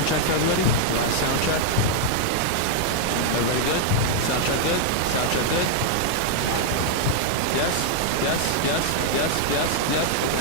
sound check, everybody. Last sound check. Everybody good? Sound check good? Sound check good? Yes? Yes? Yes? Yes? Yes? Yes?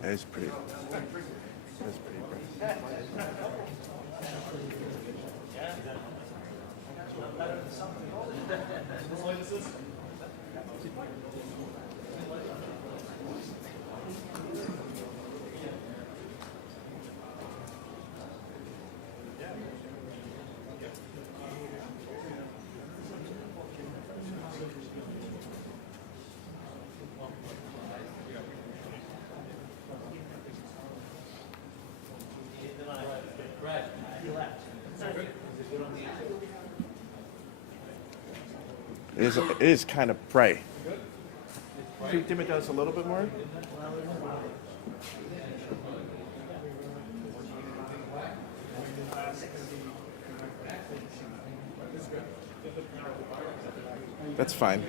It's pretty. It's pretty bright. It is kind of bright. Can you dim it down just a little bit more? That's fine.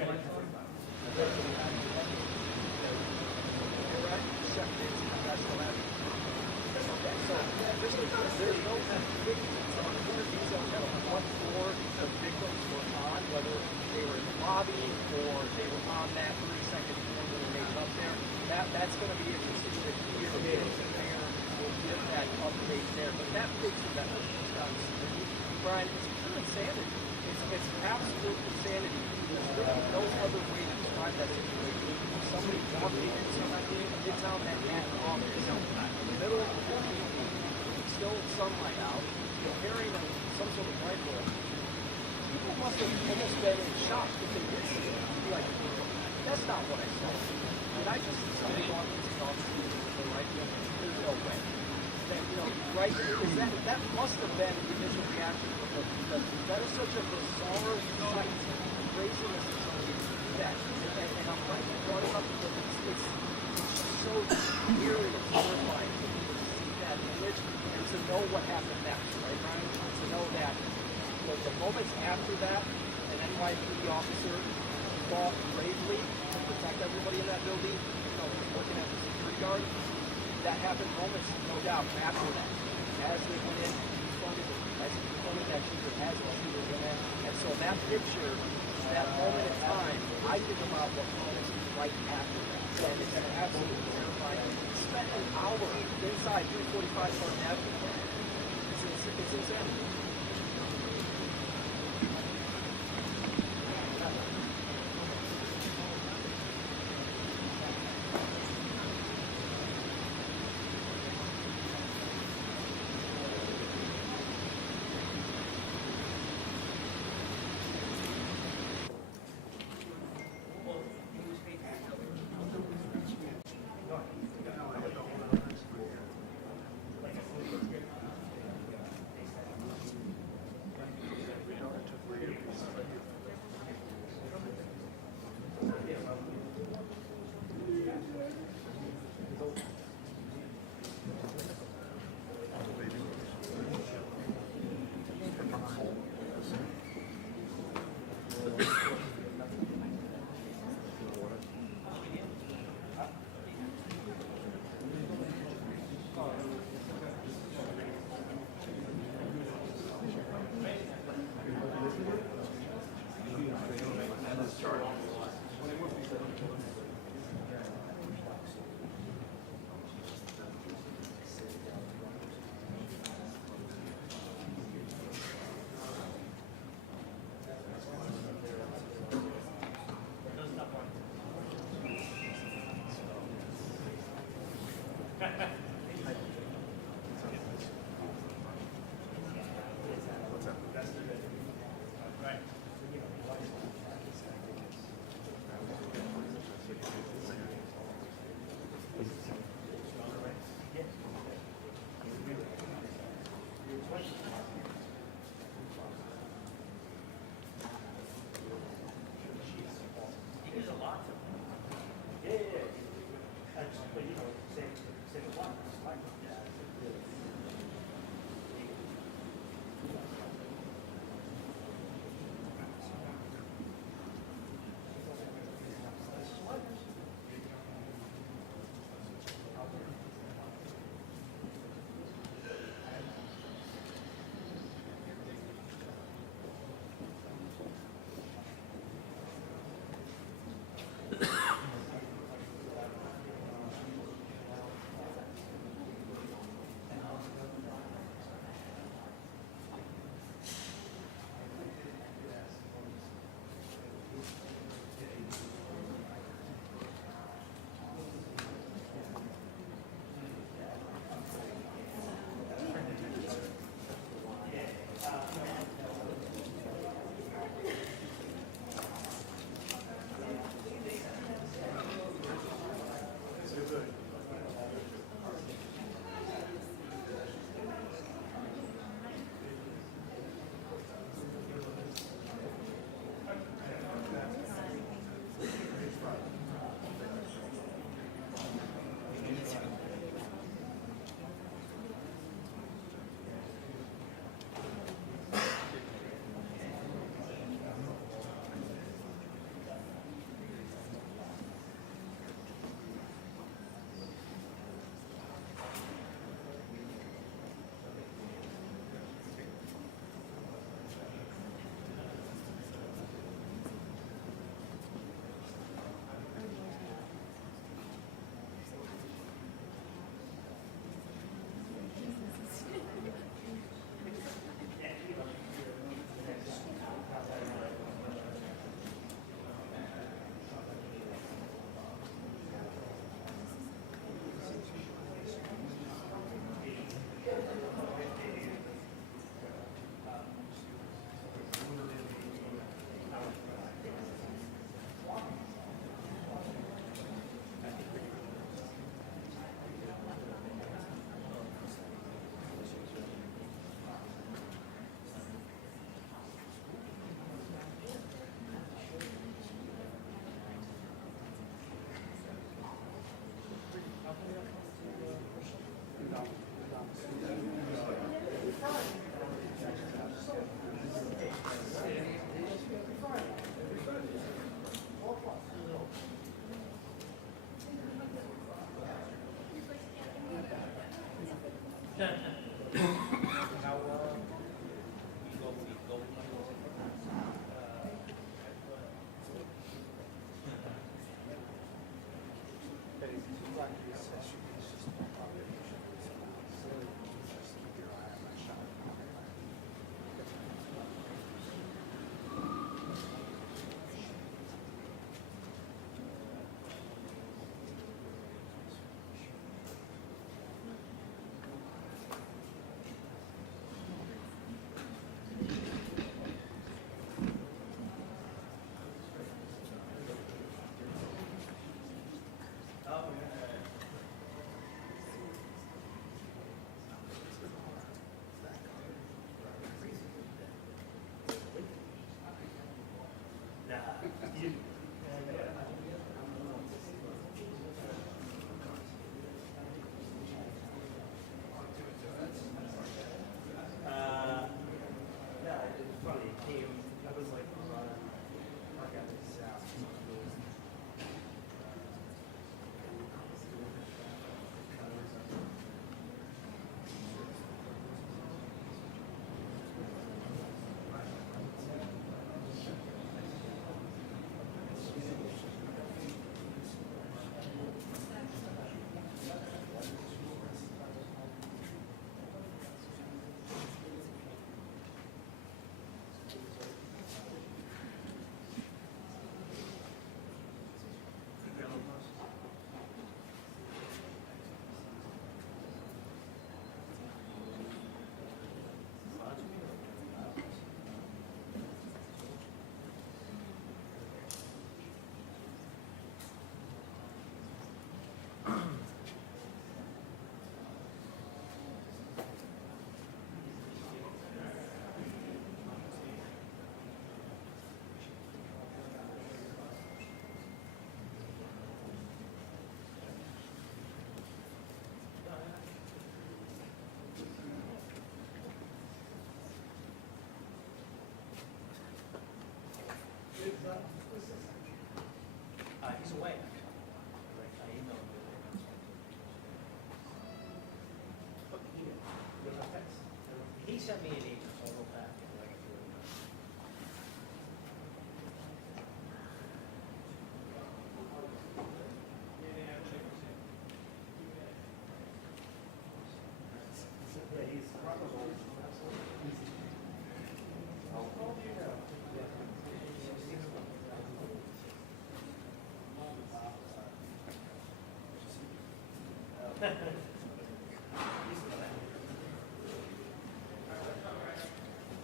Whether they were in the lobby or they were on that 30-second film when they made it up there. That's going to be interesting to hear if the mayor will give that update there. But that picture that was just on the screen, Brian, it's pure insanity. It's absolute insanity. There's really no other way to describe that situation. Somebody walking into midtown Manhattan office in the middle of the evening, still sunlight out, carrying some sort of rifle. People must have almost been in shock if they did see it. Be like, that's not what I saw. Did I just see somebody walking into the office with a rifle? There's no way. Then, right? That must have been the initial reaction from them because that is such a bizarre sight. The craziness of somebody to do that. And I'm glad you brought it up because it's just so eerie and terrifying to see that image and to know what happened next, right, Brian? To know that the moments after that, an NYPD officer fought bravely to protect everybody in that building, working as a security guard. That happened moments, no doubt, after that. As they went in, as he pointed that shooter, as the shooter went in. And so that picture, that moment in time, I think about what moments right after that. And it's absolutely terrifying. He spent an hour inside 345 Park Avenue. It's insanity. He's away. I emailed him. He sent me an email, so I'll go back.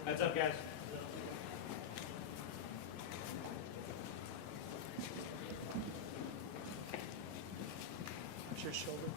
What's up, guys? What's your shoulder?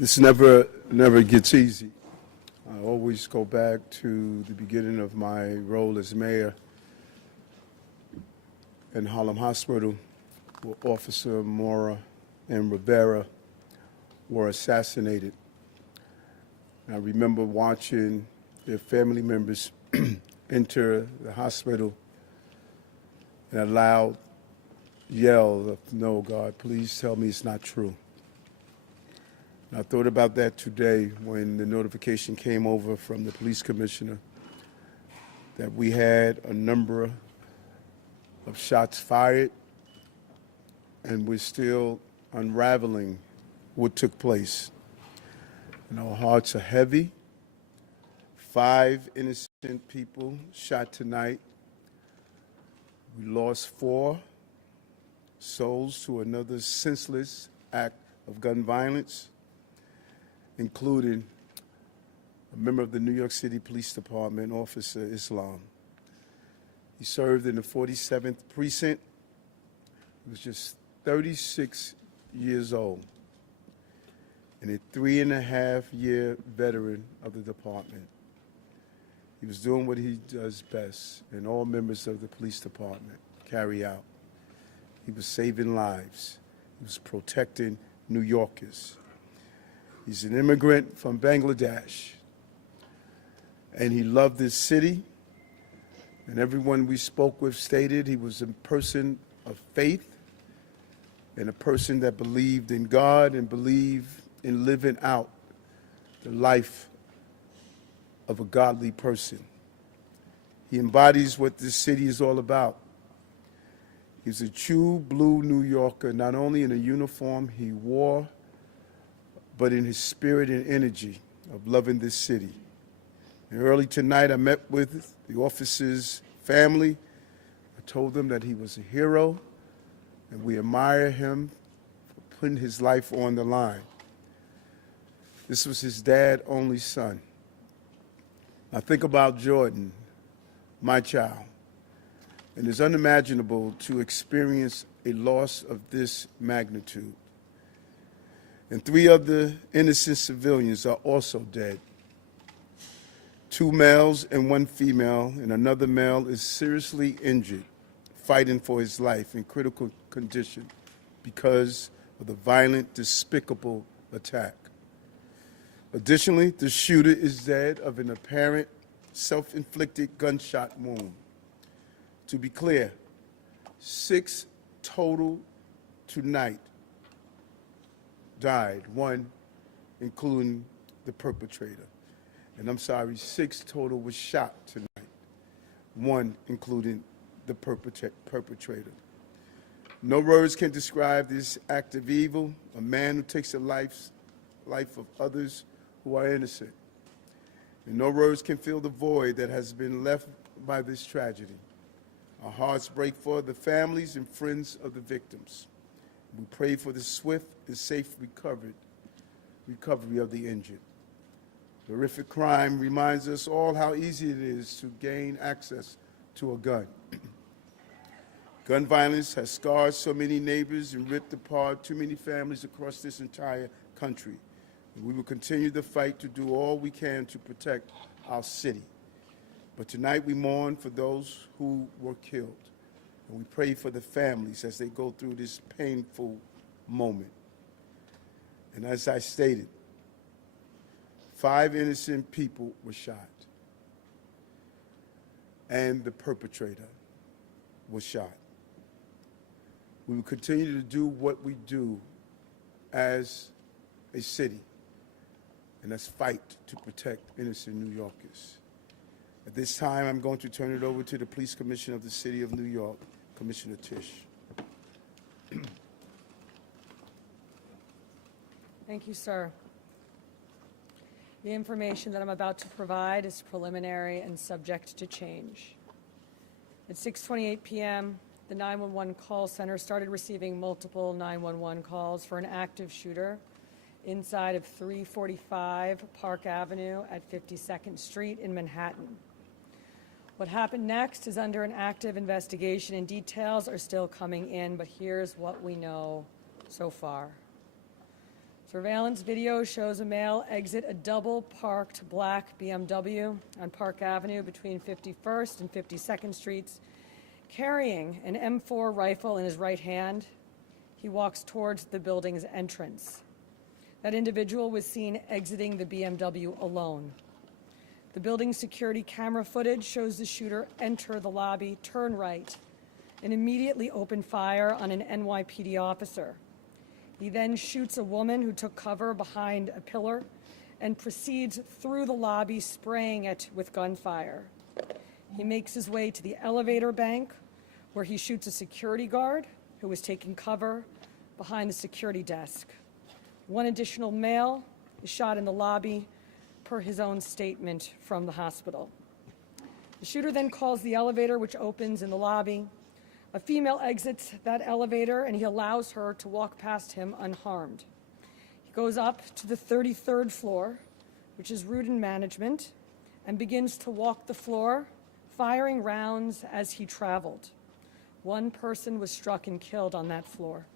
This never gets easy. I always go back to the beginning of my role as mayor in Harlem Hospital, where Officer Mora and Rivera were assassinated. And I remember watching their family members enter the hospital in a loud yell of, "No, God, please tell me it's not true." And I thought about that today when the notification came over from the police commissioner that we had a number of shots fired, and we're still unraveling what took place. And our hearts are heavy. 5 innocent people shot tonight. We lost 4 souls to another senseless act of gun violence, including a member of the New York City Police Department, Officer Islam. He served in the 47th Precinct. He was just 36 years old and a 3.5-year veteran of the department. He was doing what he does best, and all members of the police department carry out. He was saving lives. He was protecting New Yorkers. He's an immigrant from Bangladesh, and he loved this city. And everyone we spoke with stated he was a person of faith and a person that believed in God and believed in living out the life of a godly person. He embodies what this city is all about. He's a true blue New Yorker, not only in the uniform he wore, but in his spirit and energy of loving this city. And early tonight, I met with the officer's family. I told them that he was a hero, and we admire him for putting his life on the line. This was his dad's only son. I think about Jordan, my child, and it's unimaginable to experience a loss of this magnitude. And 3 other innocent civilians are also dead. 2 males and 1 female, and another male is seriously injured, fighting for his life in critical condition because of the violent, despicable attack. Additionally, the shooter is dead of an apparent self-inflicted gunshot wound. To be clear, 6 total tonight died, 1 including the perpetrator. And I'm sorry, 6 total was shot tonight, 1 including the perpetrator. No words can describe this act of evil, a man who takes the life of others who are innocent. And no words can fill the void that has been left by this tragedy. Our hearts break for the families and friends of the victims. We pray for the swift and safe recovery of the injured. The horrific crime reminds us all how easy it is to gain access to a gun. Gun violence has scarred so many neighbors and ripped apart too many families across this entire country. And we will continue the fight to do all we can to protect our city. But tonight we mourn for those who were killed. And we pray for the families as they go through this painful moment. And as I stated, 5 innocent people were shot. And the perpetrator was shot. We will continue to do what we do as a city, and that's fight to protect innocent New Yorkers. At this time, I'm going to turn it over to the Police Commissioner of the City of New York, Commissioner Tisch. Thank you, sir. The information that I'm about to provide is preliminary and subject to change. At 6:28 p.m., the 911 call center started receiving multiple 911 calls for an active shooter inside of 345 Park Avenue at 52nd Street in Manhattan. What happened next is under an active investigation, and details are still coming in, but here's what we know so far. Surveillance video shows a male exit a double-parked black BMW on Park Avenue between 51st and 52nd Streets, carrying an M4 rifle in his right hand. He walks towards the building's entrance. That individual was seen exiting the BMW alone. The building's security camera footage shows the shooter enter the lobby, turn right, and immediately open fire on an NYPD officer. He then shoots a woman who took cover behind a pillar and proceeds through the lobby, spraying it with gunfire. He makes his way to the elevator bank, where he shoots a security guard who was taking cover behind the security desk. One additional male is shot in the lobby, per his own statement from the hospital. The shooter then calls the elevator, which opens in the lobby. A female exits that elevator, and he allows her to walk past him unharmed. He goes up to the 33rd floor, which is route and management, and begins to walk the floor, firing rounds as he traveled. One person was struck and killed on that floor.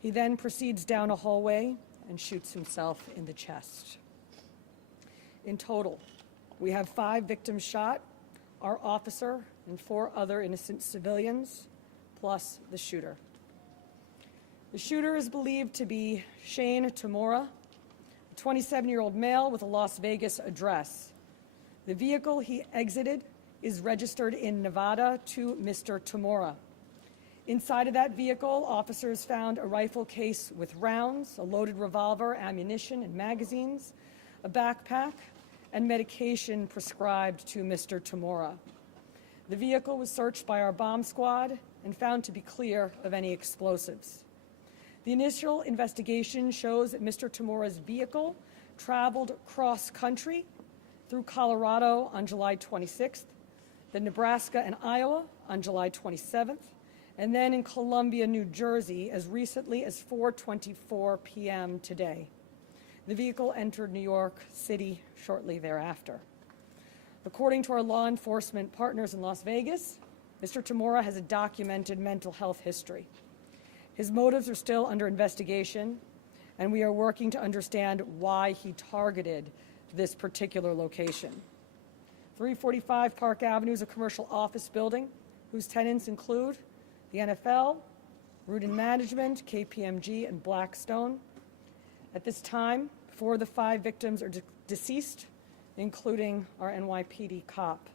He then proceeds down a hallway and shoots himself in the chest. In total, we have 5 victims shot, our officer and 4 other innocent civilians, plus the shooter. The shooter is believed to be Shane Tamora, a 27-year-old male with a Las Vegas address. The vehicle he exited is registered in Nevada to Mr. Tamora. Inside of that vehicle, officers found a rifle case with rounds, a loaded revolver, ammunition, and magazines, a backpack, and medication prescribed to Mr. Tamora. The vehicle was searched by our bomb squad and found to be clear of any explosives. The initial investigation shows that Mr. Tamora's vehicle traveled cross-country through Colorado on July 26th, then Nebraska and Iowa on July 27th, and then in Columbia, New Jersey, as recently as 4:24 p.m. today. The vehicle entered New York City shortly thereafter. According to our law enforcement partners in Las Vegas, Mr. Tamora has a documented mental health history. His motives are still under investigation, and we are working to understand why he targeted this particular location. 345 Park Avenue is a commercial office building whose tenants include the NFL, Root and Management, KPMG, and Blackstone. At this time, 4 of the 5 victims are deceased, including our NYPD cop.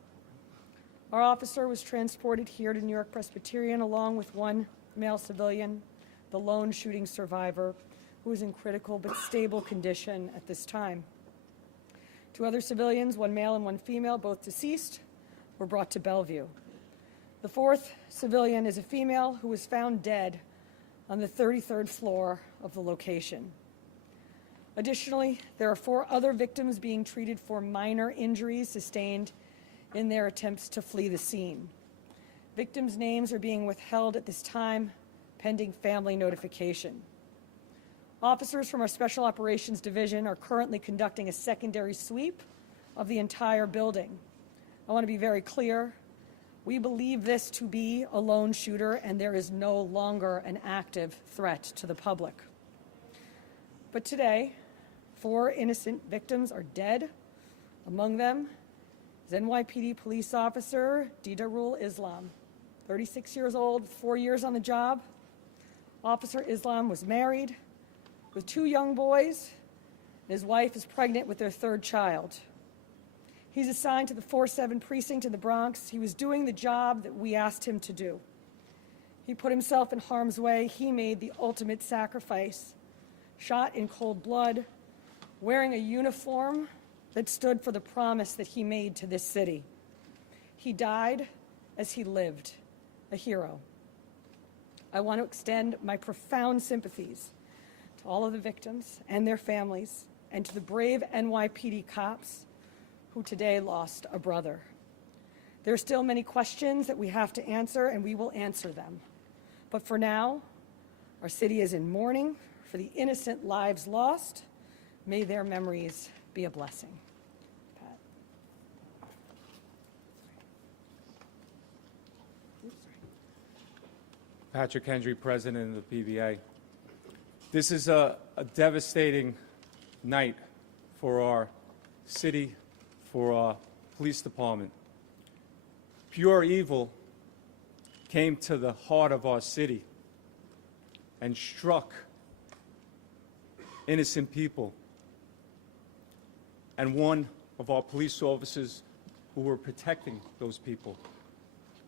Our officer was transported here to New York Presbyterian along with 1 male civilian, the lone shooting survivor, who is in critical but stable condition at this time. 2 other civilians, 1 male and 1 female, both deceased, were brought to Bellevue. The 4th civilian is a female who was found dead on the 33rd floor of the location. Additionally, there are 4 other victims being treated for minor injuries sustained in their attempts to flee the scene. Victims' names are being withheld at this time, pending family notification. Officers from our Special Operations Division are currently conducting a secondary sweep of the entire building. I want to be very clear. We believe this to be a lone shooter, and there is no longer an active threat to the public. But today, 4 innocent victims are dead. Among them is NYPD police officer Didarul Islam, 36 years old, 4 years on the job. Officer Islam was married with 2 young boys, and his wife is pregnant with their 3rd child. He's assigned to the 4-7 precinct in the Bronx. He was doing the job that we asked him to do. He put himself in harm's way. He made the ultimate sacrifice, shot in cold blood, wearing a uniform that stood for the promise that he made to this city. He died as he lived, a hero. I want to extend my profound sympathies to all of the victims and their families, and to the brave NYPD cops who today lost a brother. There are still many questions that we have to answer, and we will answer them. But for now, our city is in mourning for the innocent lives lost. May their memories be a blessing. Pat. Patrick Hendry, President of the PBA. This is a a devastating night for our city, for our police department. Pure evil came to the heart of our city and struck innocent people. And one of our police officers who were protecting those people.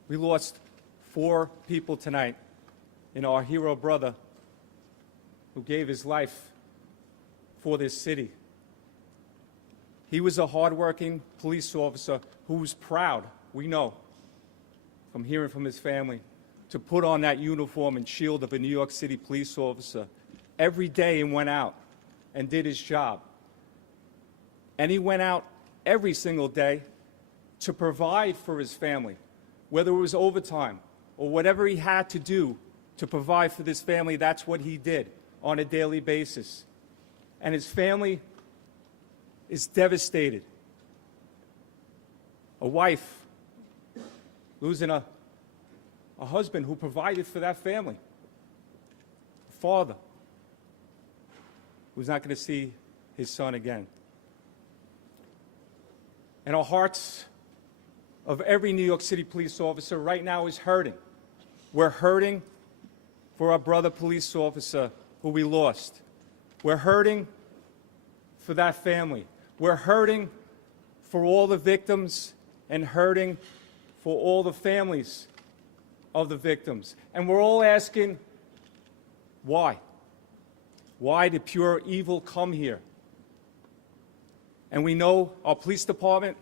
We lost 4 people tonight in our hero brother who gave his life for this city. He was a hardworking police officer who was proud, we know, from hearing from his family, to put on that uniform and shield of a New York City police officer every day and went out and did his job. And he went out every single day to provide for his family, whether it was overtime or whatever he had to do to provide for this family. That's what he did on a daily basis. And his family is devastated. A wife losing a husband who provided for that family. A father who's not going to see his son again. And our hearts of every New York City police officer right now is hurting. We're hurting for our brother police officer who we lost. We're hurting for that family. We're hurting for all the victims and hurting for all the families of the victims. And we're all asking, why? Why did pure evil come here? And we know our police department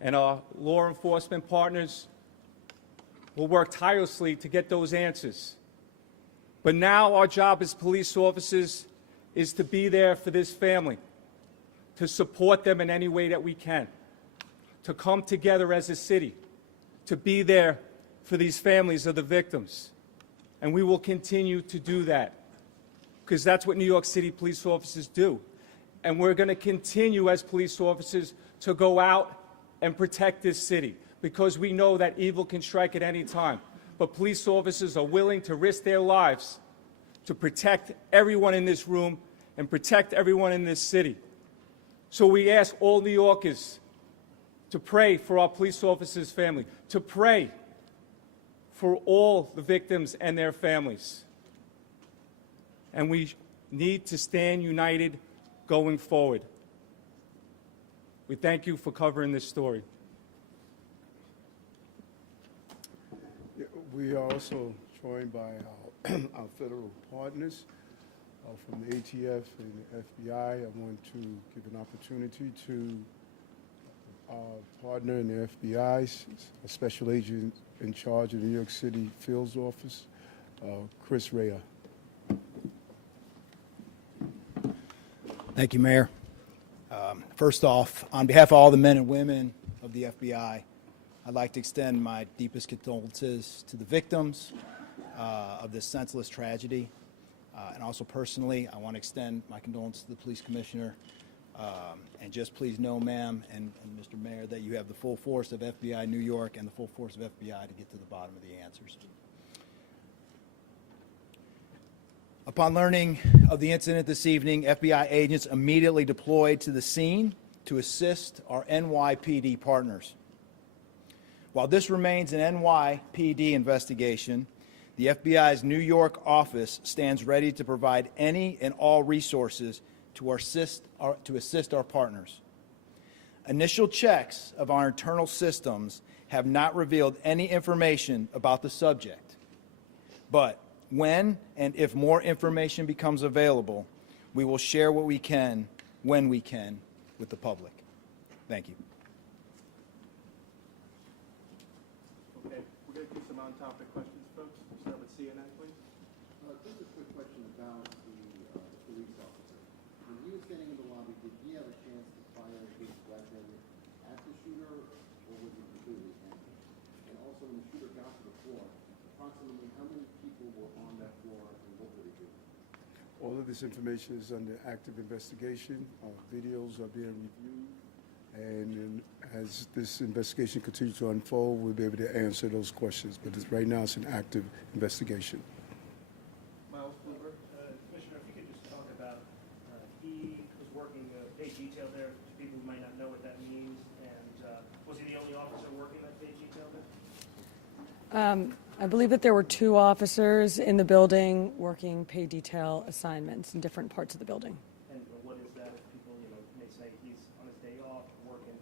and our law enforcement partners will work tirelessly to get those answers. But now our job as police officers is to be there for this family, to support them in any way that we can, to come together as a city, to be there for these families of the victims. And we will continue to do that, because that's what New York City police officers do. And we're going to continue as police officers to go out and protect this city, because we know that evil can strike at any time. But police officers are willing to risk their lives to protect everyone in this room and protect everyone in this city. So we ask all New Yorkers to pray for our police officers' family, to pray for all the victims and their families. And we need to stand united going forward. We thank you for covering this story. We are also joined by our federal partners from the ATF and the FBI. I want to give an opportunity to our partner in the FBI, a special agent in charge of the New York City Fields Office, Chris Rea. Thank you, Mayor. First off, on behalf of all the men and women of the FBI, I'd like to extend my deepest condolences to the victims of this senseless tragedy. And also personally, I want to extend my condolences to the police commissioner. And just please know, ma'am and Mr. Mayor, that you have the full force of FBI New York and the full force of FBI to get to the bottom of the answers. Upon learning of the incident this evening, FBI agents immediately deployed to the scene to assist our NYPD partners. While this remains an NYPD investigation, the FBI's New York office stands ready to provide any and all resources to assist our partners. Initial checks of our internal systems have not revealed any information about the subject, but when and if more information becomes available, we will share what we can, when we can, with the public. Thank you. Okay, we're going to do some on-topic questions, folks. Start with CNN, please. Just a quick question about the police officer. When he was standing in the lobby, did he have a chance to fire his weapon at the shooter, or was he completely ambushed? And also, when the shooter got to the floor, approximately how many people were on that floor, and what were they doing? All of this information is under active investigation. Videos are being reviewed. And as this investigation continues to unfold, we'll be able to answer those questions. But right now, it's an active investigation. Miles Bloomberg. Commissioner, if you could just talk about I believe that there were 2 officers in the building working paid detail assignments in different parts of the building. And what is that if people, may say he's on his day off, working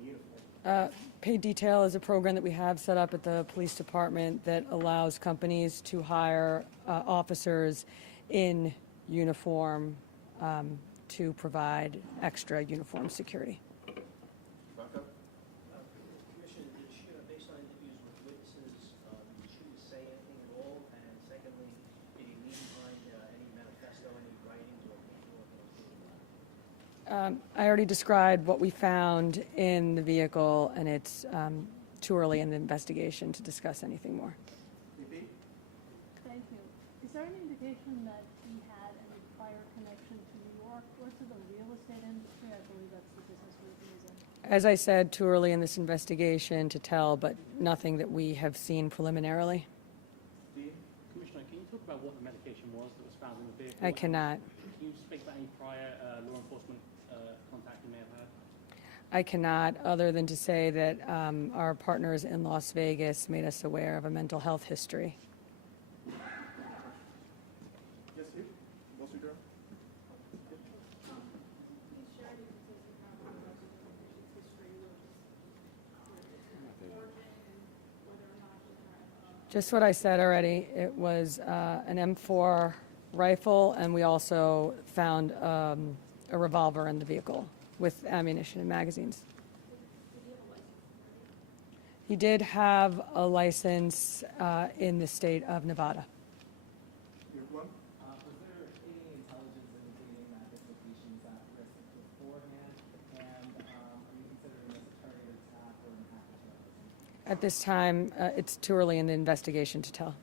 in uniform? Paid detail is a program that we have set up at the police department that allows companies to hire officers in uniform to provide extra uniform security. Commissioner, based on interviews with witnesses, did you say anything at all? And secondly, did he leave behind any manifesto, any writings or paperwork? I already described what we found in the vehicle, and it's too early in the investigation to discuss anything more. Thank you. Is there any indication that he had any prior connection to New York or to the real estate industry? I believe that's the business group he was in. As I said, too early in this investigation to tell, but nothing that we have seen preliminarily. Commissioner, can you talk about what the medication was that was found in the vehicle? I cannot. Can you speak about any prior law enforcement contact you may have had? I cannot, other than to say that our partners in Las Vegas made us aware of a mental health history. Yes, you? What's your girl? Just what I said already. It was an M4 rifle, and we also found a revolver in the vehicle with ammunition and magazines. He did have a license in the state of Nevada. Your one? Was there any intelligence indicating that this location is at risk beforehand? And are you considering this a targeted attack or an act of terrorism? At this time, it's too early in the investigation to tell.